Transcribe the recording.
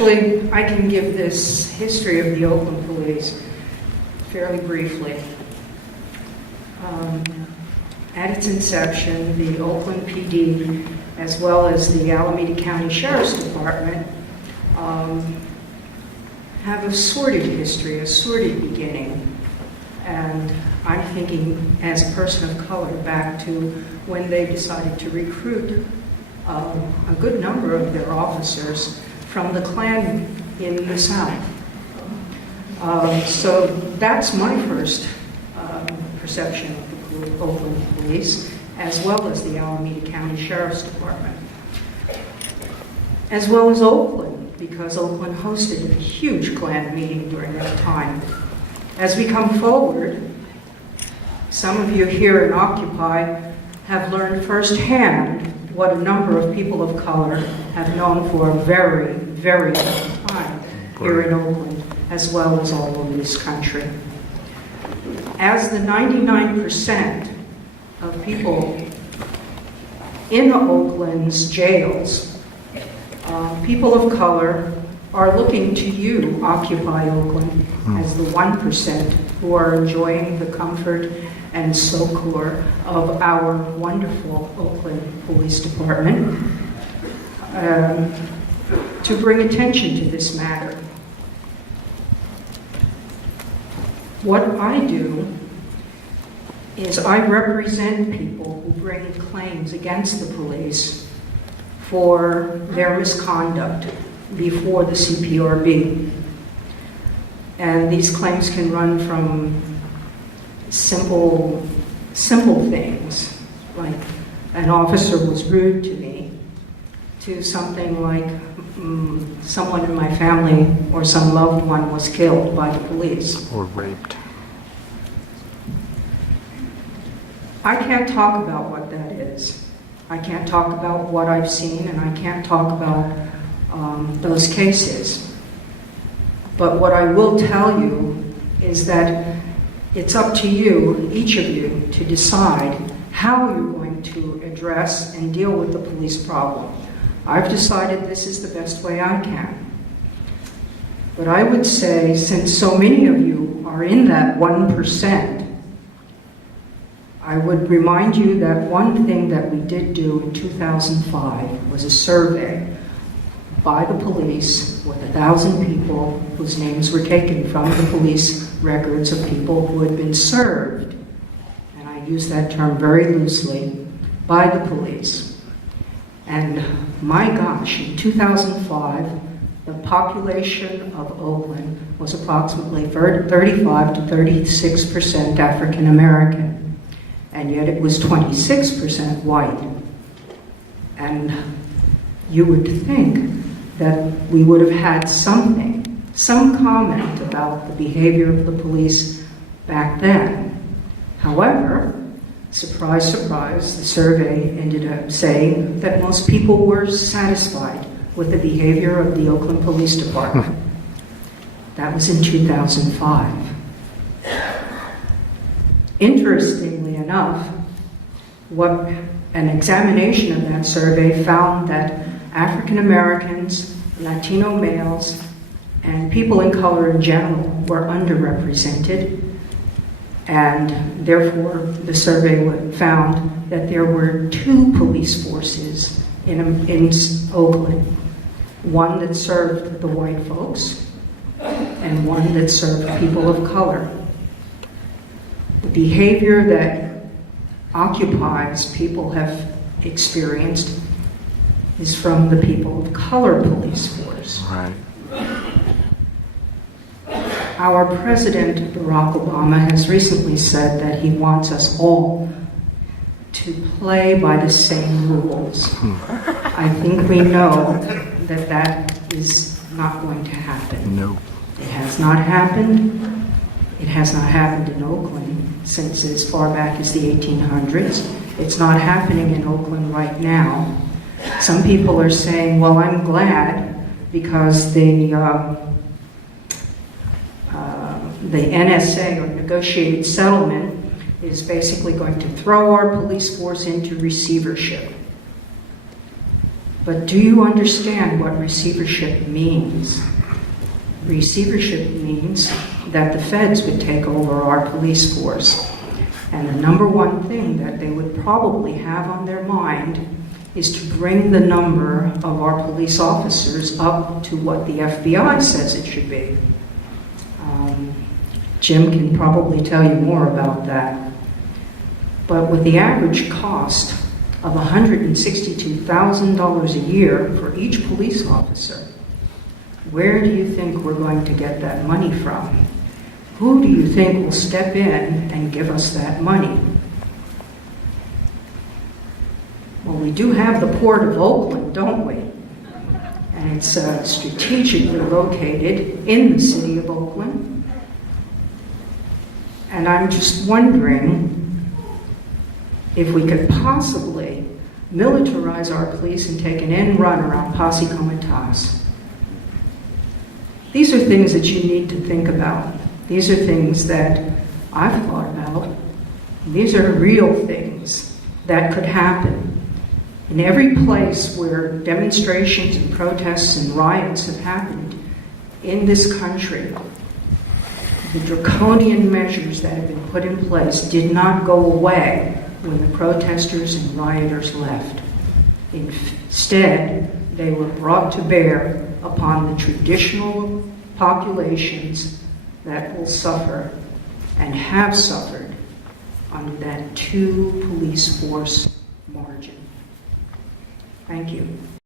Actually, I can give this history of the Oakland Police fairly briefly. At its inception, the Oakland PD, as well as the Alameda County Sheriff's Department, have a sordid history, a sordid beginning. And I'm thinking, as a person of color, back to when they decided to recruit a good number of their officers from the Klan in the South. So that's my first perception of the Oakland Police, as well as the Alameda County Sheriff's Department. As well as Oakland, because Oakland hosted a huge Klan meeting during that time. As we come forward, some of you here in Occupy have learned firsthand what a number of people of color have known for a very, very long time here in Oakland, as well as all over this country. As the 99% of people in Oakland's jails, people of color are looking to you, Occupy Oakland, as the 1% who are enjoying the comfort and succor of our wonderful Oakland Police Department, to bring attention to this matter. What I do is I represent people who bring claims against the police for their misconduct before the CPRB. And these claims can run from simple things, like an officer was rude to me, to something like someone in my family or some loved one was killed by the police. Or raped. I can't talk about what that is. I can't talk about what I've seen, and I can't talk about those cases. But what I will tell you is that it's up to you, each of you, to decide how you're going to address and deal with the police problem. I've decided this is the best way I can. But I would say, since so many of you are in that 1%, I would remind you that one thing that we did do in 2005 was a survey by the police with 1,000 people whose names were taken from the police records of people who had been served, and I use that term very loosely, by the police. And my gosh, in 2005, the population of Oakland was approximately 35 to 36% African American, and yet it was 26% white. And you would think that we would have had some comment about the behavior of the police back then. However, surprise, surprise, the survey ended up saying that most people were satisfied with the behavior of the Oakland Police Department. That was in 2005. Interestingly enough, an examination of that survey found that African Americans, Latino males, and people in color in general were underrepresented, and therefore the survey found that there were 2 police forces in Oakland, one that served the white folks and one that served people of color. The behavior that Occupy's people have experienced is from the people of color police force. Right. Our President, Barack Obama, has recently said that he wants us all to play by the same rules. I think we know that that is not going to happen. No. It has not happened. It has not happened in Oakland since as far back as the 1800s. It's not happening in Oakland right now. Some people are saying, well, I'm glad because the NSA, or negotiated settlement, is basically going to throw our police force into receivership. But do you understand what receivership means? Receivership means that the feds would take over our police force. And the number one thing that they would probably have on their mind is to bring the number of our police officers up to what the FBI says it should be. Jim can probably tell you more about that. But with the average cost of $162,000 a year for each police officer, where do you think we're going to get that money from? Who do you think will step in and give us that money? Well, we do have the Port of Oakland, don't we? And it's strategically located in the city of Oakland. And I'm just wondering if we could possibly militarize our police and take an end run around Posse Comitatus. These are things that you need to think about. These are things that I've thought about. These are real things that could happen. In every place where demonstrations and protests and riots have happened in this country, the draconian measures that have been put in place did not go away when the protesters and rioters left. Instead, they were brought to bear upon the traditional populations that will suffer and have suffered under that two police force margin. Thank you.